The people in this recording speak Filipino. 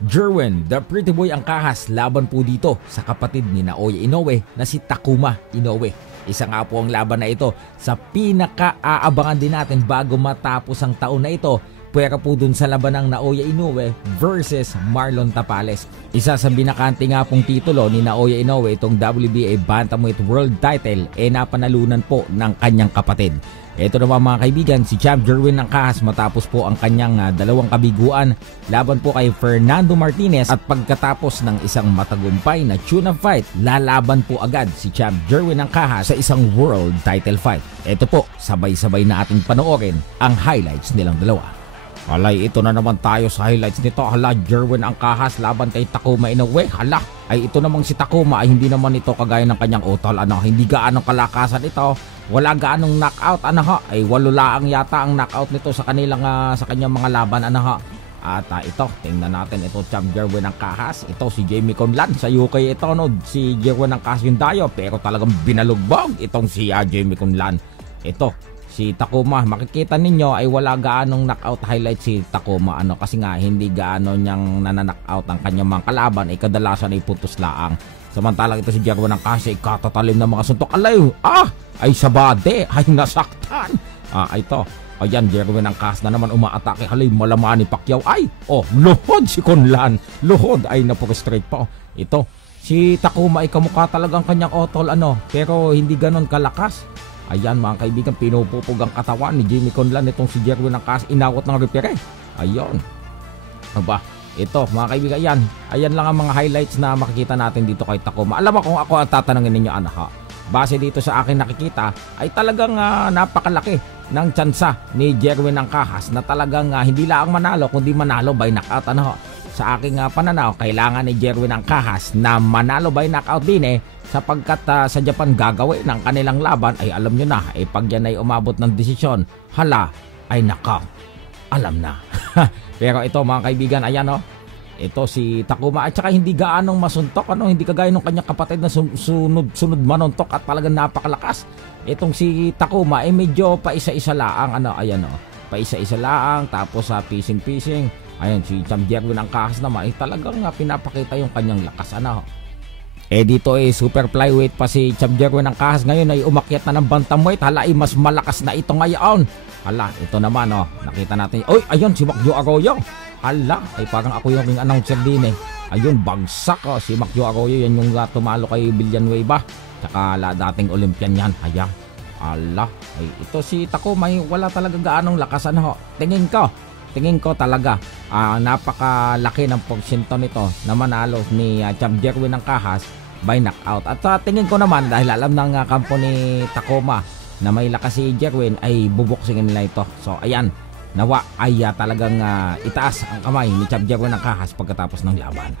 Jerwin, the pretty boy ang kahas laban po dito sa kapatid ni Naoya Inoue na si Takuma Inoue. Isa nga po ang laban na ito sa pinaka-aabangan din natin bago matapos ang taon na ito. Pwera po dun sa laban ng Naoya Inoue versus Marlon Tapales. Isa sa binakante nga pong titulo ni Naoya Inoue itong WBA Bantamweight World Title napanalunan po ng kanyang kapatid. Ito naman mga kaibigan, si Champ Jerwin ng kahas matapos po ang kanyang dalawang kabiguan laban po kay Fernando Martinez at pagkatapos ng isang matagumpay na tune-up fight, lalaban po agad si Champ Jerwin ng kahas sa isang world title fight. Ito po, sabay-sabay na ating panoorin ang highlights nilang dalawa. Halay, ito na naman tayo sa highlights nito. Hala, Jerwin ang kahas laban kay Takuma Inoue. Hala, ay ito namang si Takuma ay hindi naman ito kagaya ng kanyang utol. Hindi gaanong kalakasan ito. Wala gaanong knockout. Ay 8 laang yata ang knockout nito sa kanyang mga laban. At ito, tingnan natin ito, Champ Jerwin ang kahas. Ito si Jamie Conlan sa UK ito, no? Si Jerwin ang kahas yung dayo, pero talagang binalugbog itong si Jamie Conlan. Ito si Takuma, makikita ninyo ay wala gaanong knockout highlight si Takuma kasi nga hindi gaano niyang nananockout ang kanyang mga kalaban, ay kadalasan ay puntos laang. Samantalang ito si Jerwin ng kahas ay katatalim ng mga suntok. Ay sabade, ay nasaktan. Ito, ayan, Jerwin ng kahas na naman umaatake. Halay, malaman ni Pacquiao. Luhod si Conlan. Luhod ay naprostrate pa. Ito, si Takuma ay kamukha talagang kanyang otol pero hindi ganon kalakas. Ayan mga kaibigan, pinupupog ang katawan ni Jamie Conlan itong si Jerwin ng kahas, inawat ng repere. Ayun. Ito mga kaibigan, ayan lang ang mga highlights na makikita natin dito kay Takuma. Alam mo kung ako ang tatanungin ninyo, base dito sa akin nakikita ay talagang napakalaki ng tsansa ni Jerwin ng kahas na talagang hindi lang manalo kundi manalo by knockout. Sa aking pananaw, kailangan ni Jerwin ng kahas na manalo by knockout din sapagkat sa Japan gagawin ng kanilang laban ay alam nyo na, pag yan ay umabot ng desisyon, hala, ay naka, alam na. Pero ito mga kaibigan, ayan ito si Takuma at saka hindi gaanong masuntok, hindi kagaya ng kanyang kapatid na sunod manuntok at talagang napakalakas. Itong si Takuma ay medyo paisa-isa laang, paisa-isa laang, tapos pising-pising. Ayun, si Champ Jerwin ng kahas naman ay talagang pinapakita yung kanyang lakas. Dito super flyweight pa si Champ Jerwin ng kahas. Ngayon ay umakyat na ng bantamweight. Hala, mas malakas na ito ngayon. Hala, ito naman nakita natin. Ayun, si Macio Arroyo. Hala, ay parang ako yung announcer din Ayun, bagsak si Macio Arroyo. Yan yung tumalo kay Villanueva. Tsaka dating Olympian yan. Ayan. Hala, ay ito si Takuma ay wala talaga gaanong lakas. Tingin ko talaga napakalaki ng porsyento nito na manalo ni Champ Jerwin ng kahas by knockout. At tingin ko naman dahil alam ng kampo ni Takuma na may lakas si Jerwin ay bubuksingin nila ito. So ayan, nawa ay talagang itaas ang kamay ni Champ Jerwin ng kahas pagkatapos ng laban.